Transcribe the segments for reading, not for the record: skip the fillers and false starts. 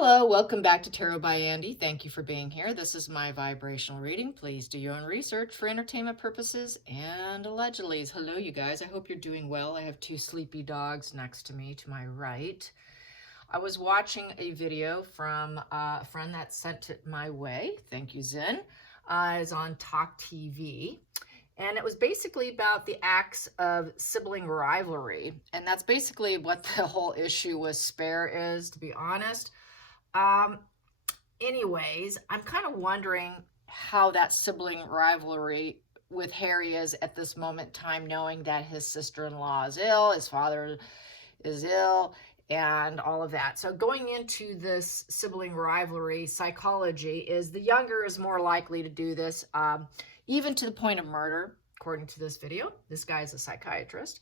Hello, welcome back to Tarot by Andy. Thank you for being here. This is my vibrational reading. Please do your own research for entertainment purposes and allegedly. Hello, you guys. I hope you're doing well. I have two sleepy dogs next to me to my right. I was watching a video from a friend that sent it my way. Thank you, Zen. It's on Talk TV. And it was basically about the acts of sibling rivalry. And that's basically what the whole issue with Spare is, to be honest. Um, Anyways, I'm kind of wondering how that sibling rivalry with Harry is at this moment in time, knowing that his sister-in-law is ill, his father is ill, and all of that. So going into this sibling rivalry, psychology is the younger is more likely to do this, even to the point of murder, according to this video. This guy is a psychiatrist.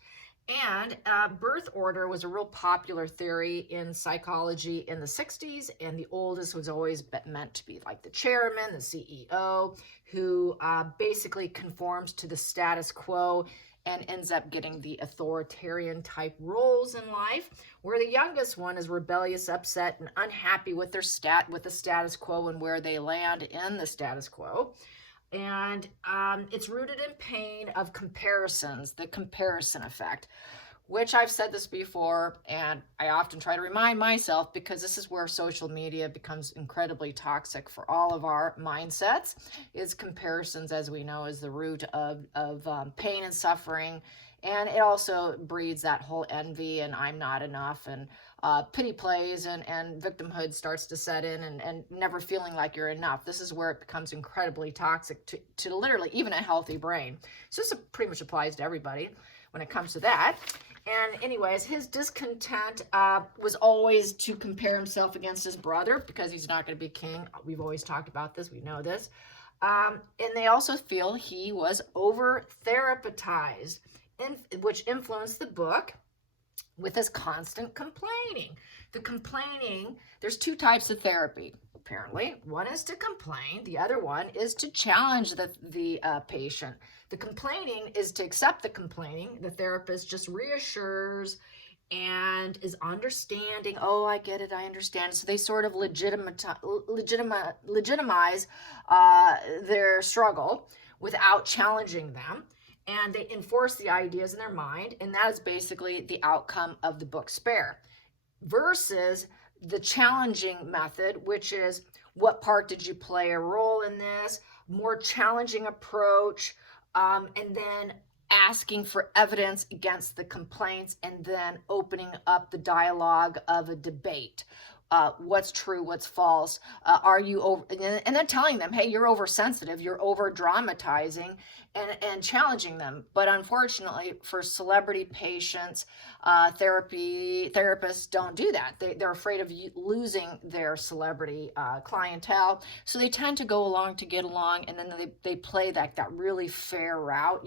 And birth order was a real popular theory in psychology in the 60s, and the oldest was always meant to be like the chairman, the CEO, who basically conforms to the status quo and ends up getting the authoritarian type roles in life, where the youngest one is rebellious, upset, and unhappy with the status quo and where they land in the status quo. And it's rooted in pain of comparisons, the comparison effect, which I've said this before, and I often try to remind myself because this is where social media becomes incredibly toxic for all of our mindsets. Is comparisons, as we know, is the root of pain and suffering, and it also breeds that whole envy and I'm not enough, and pity plays, and victimhood starts to set in, and never feeling like you're enough. This is where it becomes incredibly toxic to literally even a healthy brain. So this pretty much applies to everybody when it comes to that. And anyways, his discontent was always to compare himself against his brother because he's not going to be king. We've always talked about this. We know this. And they also feel he was over-therapized, which influenced the book with his constant complaining. The complaining, there's two types of therapy, apparently. One is to complain. The other one is to challenge the patient. The complaining is to accept the complaining. The therapist just reassures and is understanding. Oh, I get it. I understand. So they sort of legitimize their struggle without challenging them. And they enforce the ideas in their mind, and that is basically the outcome of the book Spare. Versus the challenging method, which is, what part did you play a role in this? More challenging approach, and then asking for evidence against the complaints, and then opening up the dialogue of a debate. What's true, what's false, are you over, and then telling them, hey, you're oversensitive, you're over dramatizing, and challenging them. But unfortunately for celebrity patients, therapists don't do that. They're afraid of losing their celebrity clientele, so they tend to go along to get along, and then they play that really fair route,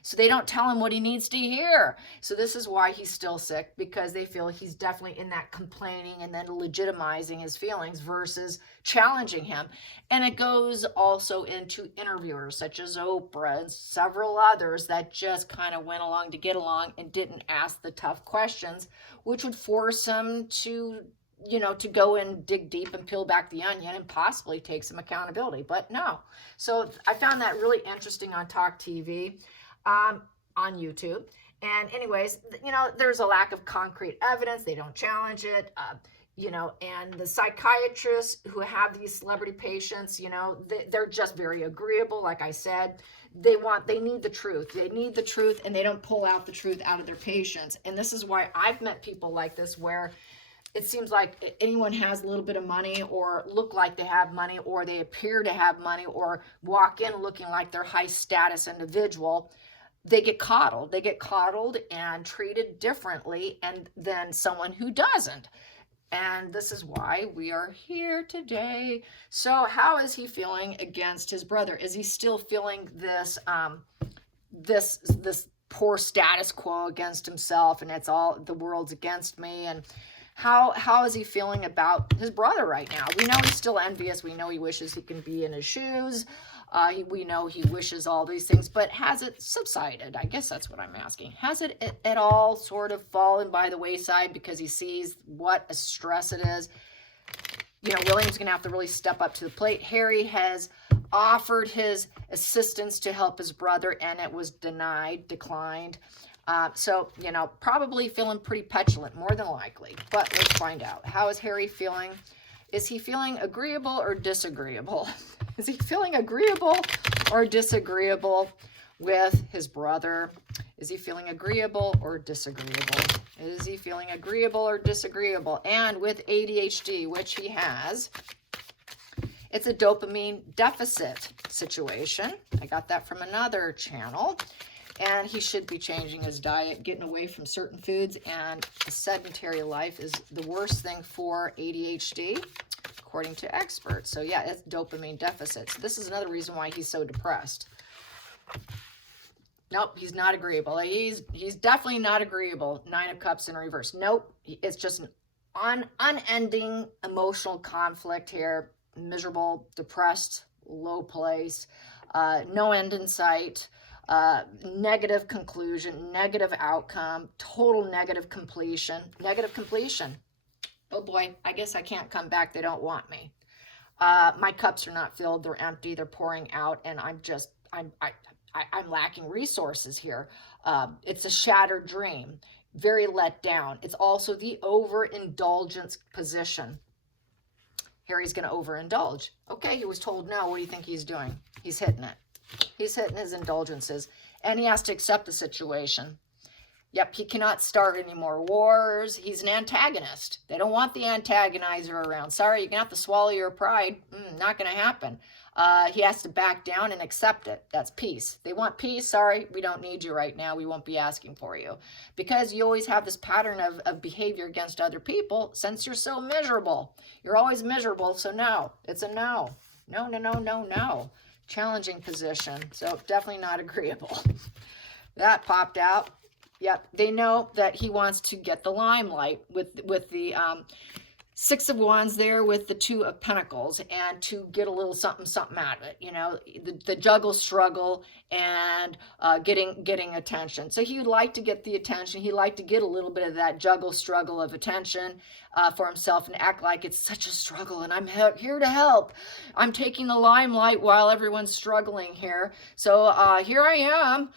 so they don't tell him what he needs to hear. So this is why he's still sick, because they feel he's definitely in that complaining and then legitimizing his feelings versus challenging him. And it goes also into interviewers such as Oprah and several others that just kind of went along to get along and didn't ask the tough questions, which would force him to go and dig deep and peel back the onion and possibly take some accountability. But no. So I found that really interesting on Talk TV, on YouTube. And anyways, there's a lack of concrete evidence. They don't challenge it. And the psychiatrists who have these celebrity patients, they're just very agreeable. Like I said, they need the truth. They need the truth, and they don't pull out the truth out of their patients. And this is why I've met people like this, where it seems like anyone has a little bit of money, or look like they have money, or they appear to have money, or walk in looking like they're high status individual. They get coddled. They get coddled and treated differently than someone who doesn't. And this is why we are here today. So how is he feeling against his brother? Is he still feeling this this poor status quo against himself, and it's all, the world's against me? And how is he feeling about his brother right now? We know he's still envious. We know he wishes he can be in his shoes. We know he wishes all these things, but has it subsided? I guess that's what I'm asking. Has it at all sort of fallen by the wayside because he sees what a stress it is? William's going to have to really step up to the plate. Harry has offered his assistance to help his brother, and it was declined. So, probably feeling pretty petulant, more than likely. But let's find out. How is Harry feeling? Is he feeling agreeable or disagreeable? Is he feeling agreeable or disagreeable with his brother? Is he feeling agreeable or disagreeable? Is he feeling agreeable or disagreeable? And with ADHD, which he has, it's a dopamine deficit situation. I got that from another channel. And he should be changing his diet, getting away from certain foods. And a sedentary life is the worst thing for ADHD, according to experts. So yeah, it's dopamine deficits. This is another reason why he's so depressed. Nope, he's not agreeable. He's definitely not agreeable. 9 of Cups in reverse. Nope, it's just an unending emotional conflict here. Miserable, depressed, low place, no end in sight, negative conclusion, negative outcome, total negative completion. Negative completion. Oh boy, I guess I can't come back. They don't want me. My cups are not filled. They're empty. They're pouring out, and I'm lacking resources here. It's a shattered dream, very let down. It's also the overindulgence position. Harry's going to overindulge. Okay, he was told no. What do you think he's doing? He's hitting it. He's hitting his indulgences, and he has to accept the situation. Yep, he cannot start any more wars. He's an antagonist. They don't want the antagonizer around. Sorry, you're going to have to swallow your pride. Not going to happen. He has to back down and accept it. That's peace. They want peace. Sorry, we don't need you right now. We won't be asking for you. Because you always have this pattern of behavior against other people since you're so miserable. You're always miserable, so no. It's a no. No, no, no, no, no. Challenging position. So definitely not agreeable. That popped out. Yep, they know that he wants to get the limelight with the 6 of Wands there with the 2 of Pentacles, and to get a little something out of it, the juggle struggle and getting attention. So he would like to get the attention. He'd like to get a little bit of that juggle struggle of attention for himself and act like it's such a struggle and I'm here to help. I'm taking the limelight while everyone's struggling here. So here I am.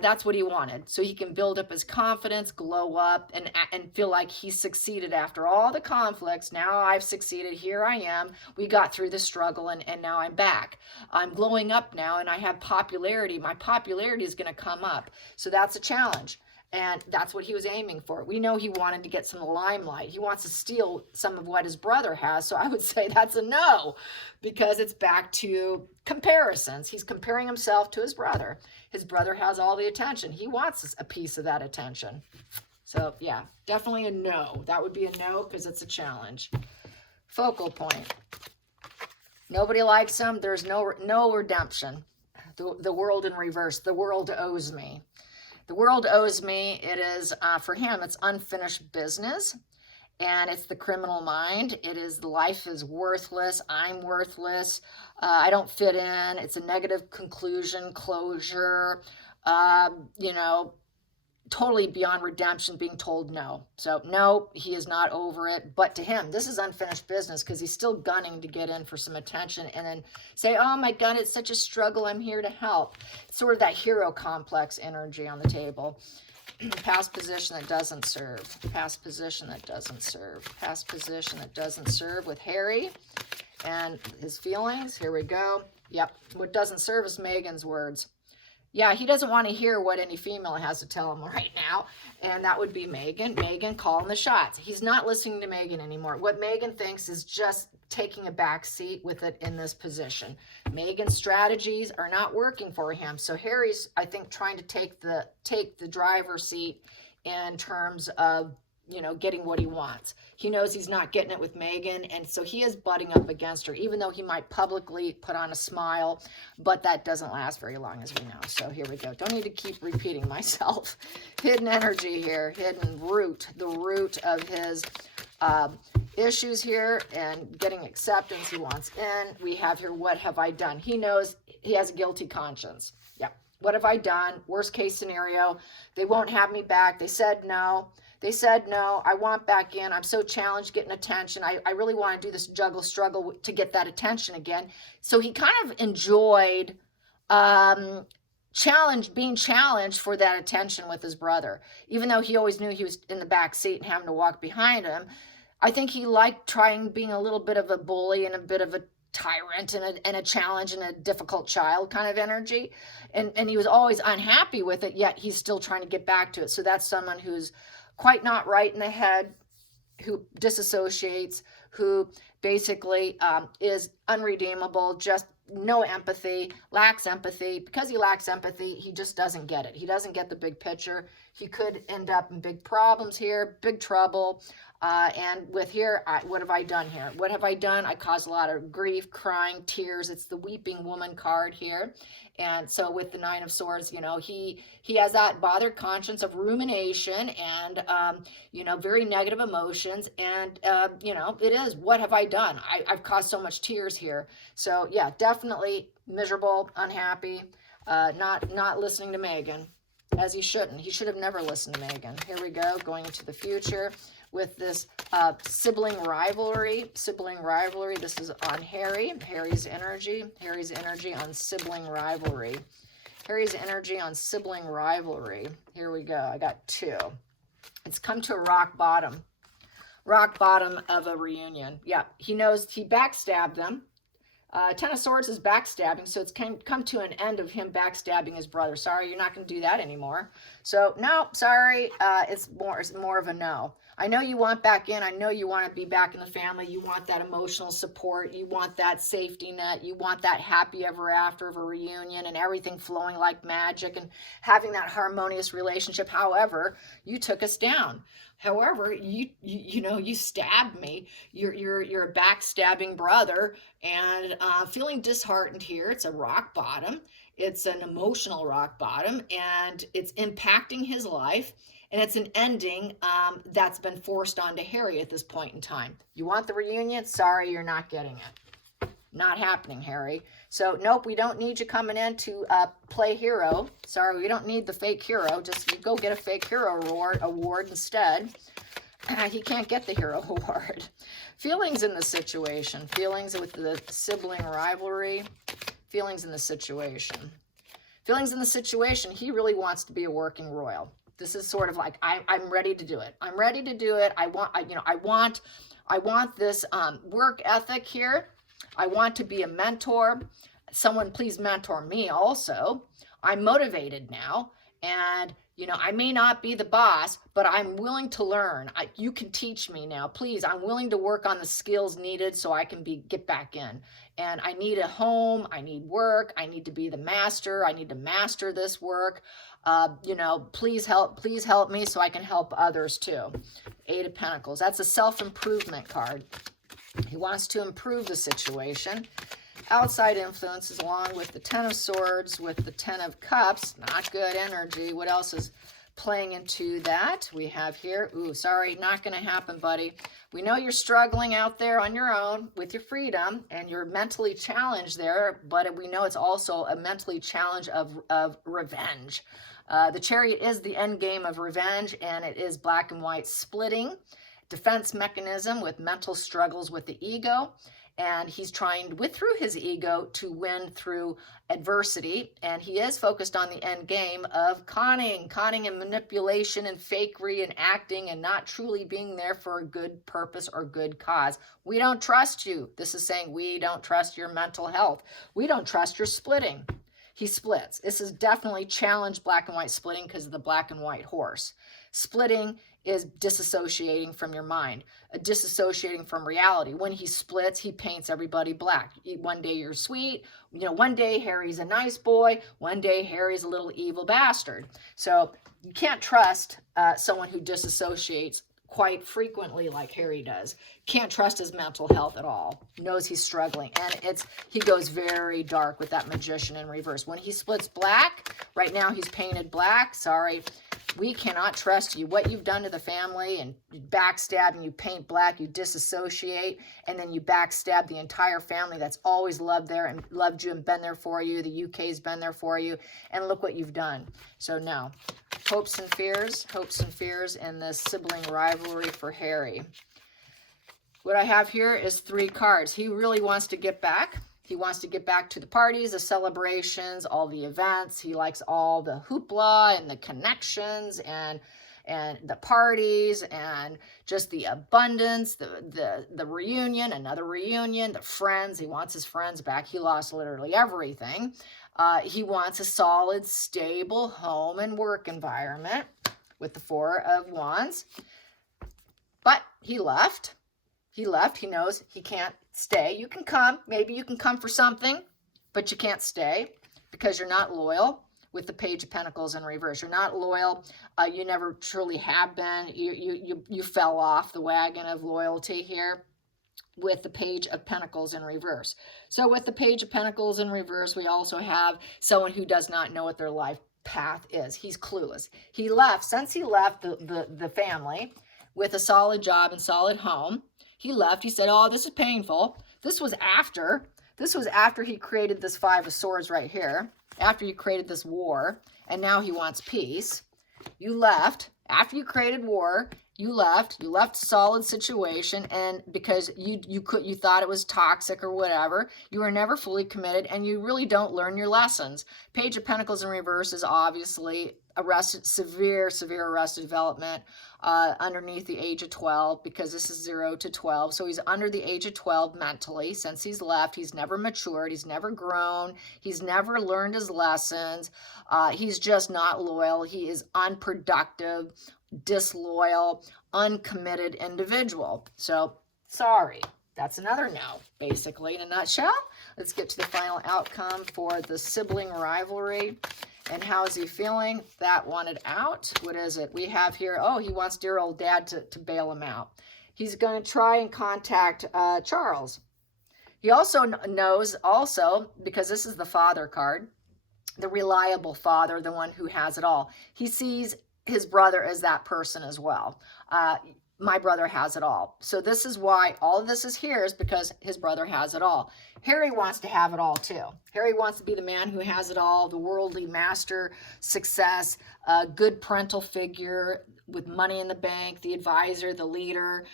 That's what he wanted. So he can build up his confidence, glow up, and feel like he succeeded after all the conflicts. Now I've succeeded. Here I am. We got through the struggle, and now I'm back. I'm glowing up now, and I have popularity. My popularity is going to come up. So that's a challenge. And that's what he was aiming for. We know he wanted to get some limelight. He wants to steal some of what his brother has. So I would say that's a no, because it's back to comparisons. He's comparing himself to his brother. His brother has all the attention. He wants a piece of that attention. So yeah, definitely a no. That would be a no because it's a challenge. Focal point. Nobody likes him. There's no redemption. The world in reverse. The world owes me. The world owes me. It is, for him, it's unfinished business, and it's the criminal mind. It is life is worthless. I'm worthless. I don't fit in. It's a negative conclusion, closure, totally beyond redemption, being told no. So no, he is not over it. But to him, this is unfinished business because he's still gunning to get in for some attention and then say, oh my God, it's such a struggle. I'm here to help. It's sort of that hero complex energy on the table. Past position that doesn't serve. Past position that doesn't serve. Past position that doesn't serve with Harry and his feelings. Here we go. Yep. What doesn't serve is Megan's words. Yeah, he doesn't want to hear what any female has to tell him right now, and that would be Megan. Megan calling the shots. He's not listening to Megan anymore. What Megan thinks is just taking a back seat with it in this position. Megan's strategies are not working for him, so Harry's, I think, trying to take the driver's seat in terms of getting what he wants. He knows he's not getting it with Megan, and so he is butting up against her, even though he might publicly put on a smile, but that doesn't last very long, as we know. So here we go. Don't need to keep repeating myself. Hidden energy here, hidden root, the root of his issues here, and getting acceptance he wants in. We have here, what have I done? He knows he has a guilty conscience. Yep. What have I done? Worst case scenario, they won't have me back. They said no. They said, no, I want back in. I'm so challenged getting attention. I really want to do this juggle struggle to get that attention again. So he kind of enjoyed being challenged for that attention with his brother. Even though he always knew he was in the back seat and having to walk behind him, I think he liked trying being a little bit of a bully and a bit of a tyrant and a challenge and a difficult child kind of energy. And he was always unhappy with it, yet he's still trying to get back to it. So that's someone who's quite not right in the head, who disassociates, who basically is unredeemable, just no empathy, lacks empathy. Because he lacks empathy, he just doesn't get it. He doesn't get the big picture. He could end up in big problems here, big trouble. And with here, what have I done here? What have I done? I caused a lot of grief, crying, tears. It's the weeping woman card here. And so with the Nine of Swords, you know, he has that bothered conscience of rumination and, you know, very negative emotions. And, you know, it is, what have I done? I've caused so much tears here. So yeah, definitely miserable, unhappy, not listening to Megan, as he shouldn't. He should have never listened to Megan. Here we go, going into the future with this sibling rivalry. Sibling rivalry. This is on Harry. Harry's energy on sibling rivalry. Harry's energy on sibling rivalry. Here we go. I got two. It's come to a rock bottom. Rock bottom of a reunion. Yeah, he knows he backstabbed them. Ten of Swords is backstabbing, so it's come to an end of him backstabbing his brother. Sorry, you're not going to do that anymore. So, no, sorry, it's more of a no. I know you want back in. I know you want to be back in the family. You want that emotional support. You want that safety net. You want that happy ever after of a reunion and everything flowing like magic and having that harmonious relationship. However, you took us down. However, you know, you stabbed me. You're a backstabbing brother, and feeling disheartened here. It's a rock bottom. It's an emotional rock bottom, and it's impacting his life. And it's an ending that's been forced onto Harry at this point in time. You want the reunion? Sorry, you're not getting it. Not happening, Harry. So, nope, we don't need you coming in to play hero. Sorry, we don't need the fake hero. Just go get a fake hero award instead. He can't get the hero award. Feelings in the situation. Feelings with the sibling rivalry. Feelings in the situation. Feelings in the situation. He really wants to be a working royal. This is sort of like, I'm ready to do it. I'm ready to do it. I want this work ethic here. I want to be a mentor. Someone please mentor me also. I'm motivated now. And, you know, I may not be the boss, but I'm willing to learn. You can teach me now. Please, I'm willing to work on the skills needed so I can get back in. And I need a home. I need work. I need to be the master. I need to master this work. You know, please help me so I can help others too. Eight of Pentacles. That's a self-improvement card. He wants to improve the situation. Outside influences along with the Ten of Swords, with the Ten of Cups. Not good energy. What else is playing into that? We have here, ooh, sorry, not going to happen, buddy. We know you're struggling out there on your own with your freedom, and you're mentally challenged there, but we know it's also a mentally challenge of revenge. The Chariot is the end game of revenge, and it is black and white splitting. Defense mechanism with mental struggles with the ego. And he's trying through his ego to win through adversity. And he is focused on the end game of conning and manipulation and fakery and acting and not truly being there for a good purpose or good cause. We don't trust you. This is saying we don't trust your mental health. We don't trust your splitting. He splits. This is definitely challenged black and white splitting because of the black and white horse. Splitting is disassociating from your mind, disassociating from reality. When he splits, he paints everybody black. One day you're sweet, you know, one day Harry's a nice boy, one day Harry's a little evil bastard. So you can't trust someone who disassociates quite frequently like Harry does. Can't trust his mental health at all. Knows he's struggling. And he goes very dark with that Magician in reverse. When he splits black, right now he's painted black. Sorry. We cannot trust you. What you've done to the family, and you backstab and you paint black, you disassociate, and then you backstab the entire family that's always loved you and been there for you. The UK's been there for you, and look what you've done. So no. Hopes and fears in this sibling rivalry for Harry. What I have here is 3 cards. He really wants to get back. He wants to get back to the parties, the celebrations, all the events. He likes all the hoopla and the connections and the parties and just the abundance, the reunion, another reunion, the friends. He wants his friends back. He lost literally everything. He wants a solid, stable home and work environment with the 4 of Wands. But he left. He knows he can't stay. You can come. Maybe you can come for something, but you can't stay because you're not loyal with the Page of Pentacles in reverse. You're not loyal. You never truly have been. You fell off the wagon of loyalty here with the Page of Pentacles in reverse. So with the Page of Pentacles in reverse, we also have someone who does not know what their life path is. He's clueless. He left. Since he left the family with a solid job and solid home, he left. He said, oh, this is painful. This was after he created this 5 of Swords right here, after you created this war, and now he wants peace. You left. After you created war, you left a solid situation, and because you thought it was toxic or whatever, you were never fully committed, and you really don't learn your lessons. Page of Pentacles in reverse is obviously severe arrested development underneath the age of 12, because this is 0 to 12. So he's under the age of 12 mentally. Since he's left, he's never matured. He's never grown. He's never learned his lessons. He's just not loyal. He is unproductive, disloyal, uncommitted individual. So sorry. That's another no, basically, in a nutshell. Let's get to the final outcome for the sibling rivalry. And how is he feeling? That wanted out. What is it? We have here, oh, he wants dear old dad to bail him out. He's going to try and contact Charles. He also knows, because this is the father card, the reliable father, the one who has it all. He sees his brother as that person as well. My brother has it all. So this is why all of this is here, is because his brother has it all. Harry wants to have it all too. Harry wants to be the man who has it all, the worldly master, success, a good parental figure with money in the bank, the advisor, the leader.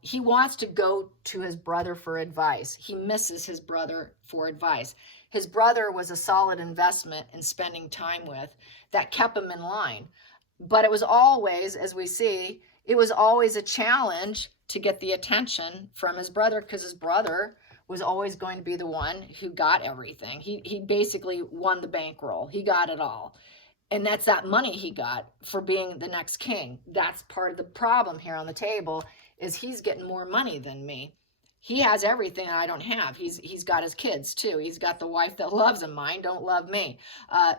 He wants to go to his brother for advice. He misses his brother for advice. His brother was a solid investment in spending time with that kept him in line. But it was always, as we see, it was always a challenge to get the attention from his brother, because his brother was always going to be the one who got everything. He basically won the bankroll. He got it all. And that's that money he got for being the next king. That's part of the problem here on the table, is he's getting more money than me. He has everything I don't have. He's got his kids too. He's got the wife that loves him. Mine don't love me.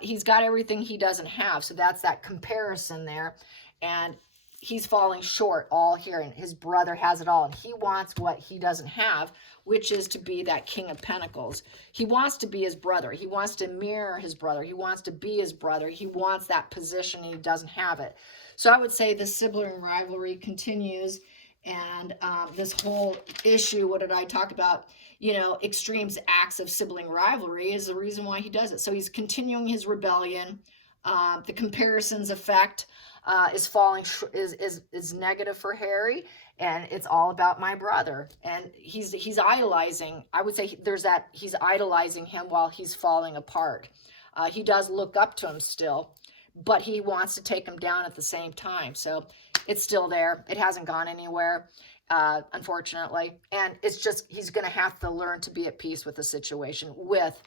He's got everything he doesn't have. So that's that comparison there. And he's falling short all here, and his brother has it all, and he wants what he doesn't have, which is to be that King of Pentacles. He wants to be his brother. He wants to mirror his brother. He wants to be his brother. He wants that position, and he doesn't have it. So I would say the sibling rivalry continues, and this whole issue, what did I talk about? Extremes acts of sibling rivalry is the reason why he does it. So he's continuing his rebellion. The comparisons effect is falling, is negative for Harry, and it's all about my brother. And he's idolizing. I would say he's idolizing him while he's falling apart. He does look up to him still, but he wants to take him down at the same time. So it's still there. It hasn't gone anywhere, unfortunately. And it's just, he's going to have to learn to be at peace with the situation, with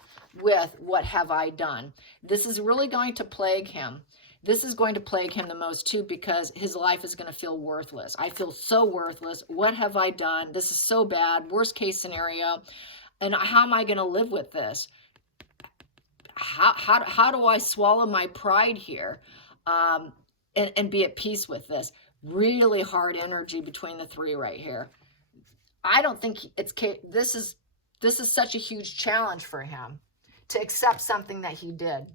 what have I done. This is really going to plague him. This is going to plague him the most too, because his life is going to feel worthless. I feel so worthless. What have I done? This is so bad. Worst case scenario. And how am I going to live with this? How do I swallow my pride here and be at peace with this? Really hard energy between the 3 right here. I don't think this is such a huge challenge for him to accept something that he did.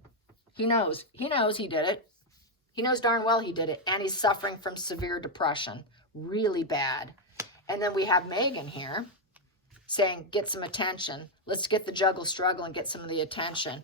He knows he did it. He knows darn well he did it, and he's suffering from severe depression, really bad. And then we have Megan here saying, get some attention. Let's get the juggle struggle and get some of the attention.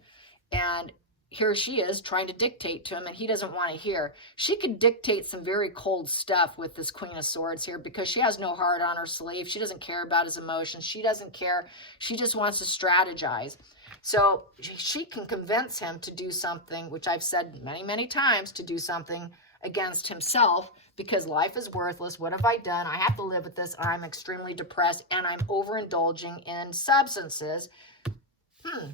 And here she is trying to dictate to him, and he doesn't want to hear. She could dictate some very cold stuff with this Queen of Swords here because she has no heart on her sleeve. She doesn't care about his emotions. She doesn't care. She just wants to strategize. So she can convince him to do something, which I've said many, many times, to do something against himself because life is worthless. What have I done? I have to live with this. I'm extremely depressed and I'm overindulging in substances.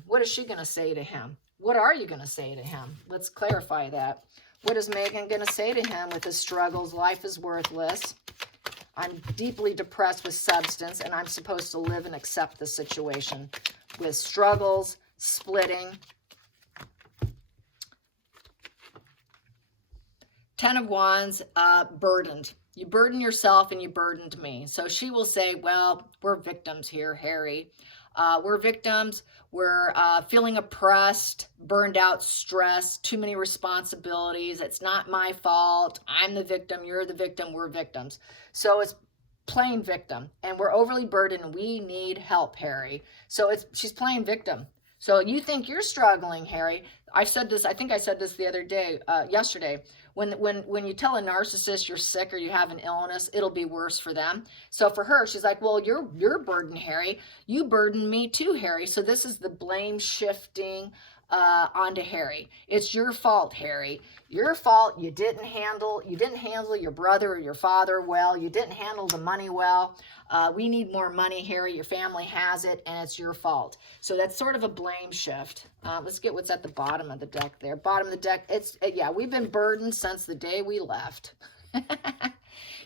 What is she going to say to him? What are you going to say to him? Let's clarify that. What is Megan going to say to him with his struggles? Life is worthless. I'm deeply depressed with substance, and I'm supposed to live and accept the situation with struggles, splitting. 10 of Wands, burdened. You burden yourself and you burdened me. So she will say, well, we're victims here, Harry. We're victims. We're feeling oppressed, burned out, stressed, too many responsibilities. It's not my fault. I'm the victim. You're the victim. We're victims. So it's playing victim, and we're overly burdened, and we need help, Harry. So she's playing victim. So you think you're struggling, Harry. I said this, I think I said this the other day, yesterday. When you tell a narcissist you're sick or you have an illness, it'll be worse for them. So for her, she's like, well, you're burdened, Harry. You burden me too, Harry. So this is the blame shifting onto Harry. It's your fault, Harry. Your fault. You didn't handle your brother or your father well. You didn't handle the money well. We need more money, Harry. Your family has it, and it's your fault. So that's sort of a blame shift. Let's get what's at the bottom of the deck there. Bottom of the deck, yeah, we've been burdened since the day we left.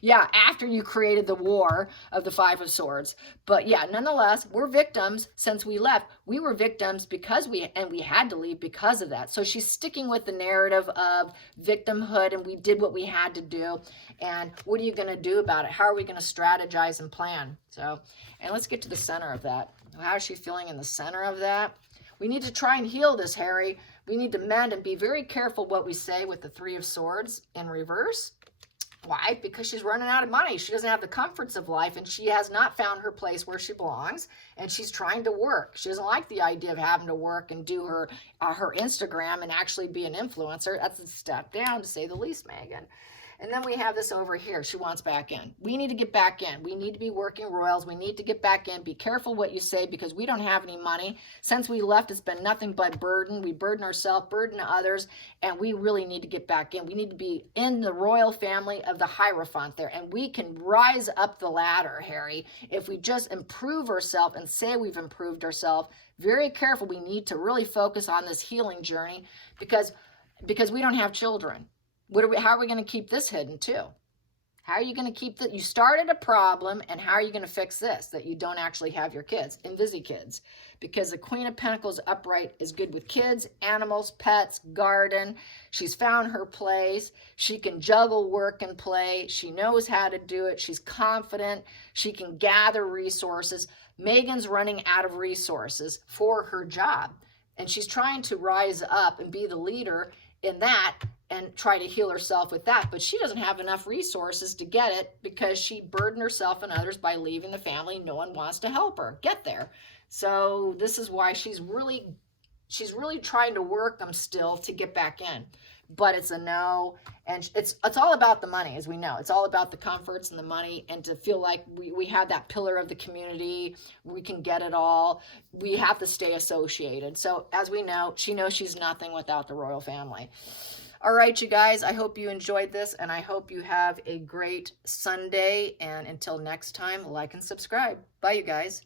Yeah, after you created the war of the Five of Swords. But yeah, nonetheless, we're victims since we left. We were victims because we had to leave because of that. So she's sticking with the narrative of victimhood, and we did what we had to do. And what are you going to do about it? How are we going to strategize and plan? So, and let's get to the center of that. How is she feeling in the center of that? We need to try and heal this, Harry. We need to mend and be very careful what we say with the Three of Swords in reverse. Why? Because she's running out of money. She doesn't have the comforts of life, and she has not found her place where she belongs, and she's trying to work. She doesn't like the idea of having to work and do her Instagram and actually be an influencer. That's a step down, to say the least, Megan. And then we have this over here. She wants back in. We need to get back in. We need to be working royals. We need to get back in. Be careful what you say because we don't have any money. Since we left, it's been nothing but burden. We burden ourselves, burden others, and we really need to get back in. We need to be in the royal family of the Hierophant there, and we can rise up the ladder, Harry, if we just improve ourselves and say we've improved ourselves. Very careful. We need to really focus on this healing journey because we don't have children. How are we going to keep this hidden too? How are you going to keep that? You started a problem, and how are you going to fix this? That you don't actually have your kids, Invisi kids, because the Queen of Pentacles upright is good with kids, animals, pets, garden. She's found her place. She can juggle work and play. She knows how to do it. She's confident. She can gather resources. Megan's running out of resources for her job, and she's trying to rise up and be the leader in that and try to heal herself with that, but she doesn't have enough resources to get it because she burdened herself and others by leaving the family. No one wants to help her get there. So this is why she's really trying to work them still to get back in, but it's a no. And it's all about the money, as we know. It's all about the comforts and the money, and to feel like we have that pillar of the community, we can get it all. We have to stay associated. So as we know, she knows she's nothing without the royal family. All right, you guys, I hope you enjoyed this, and I hope you have a great Sunday. And until next time, like and subscribe. Bye, you guys.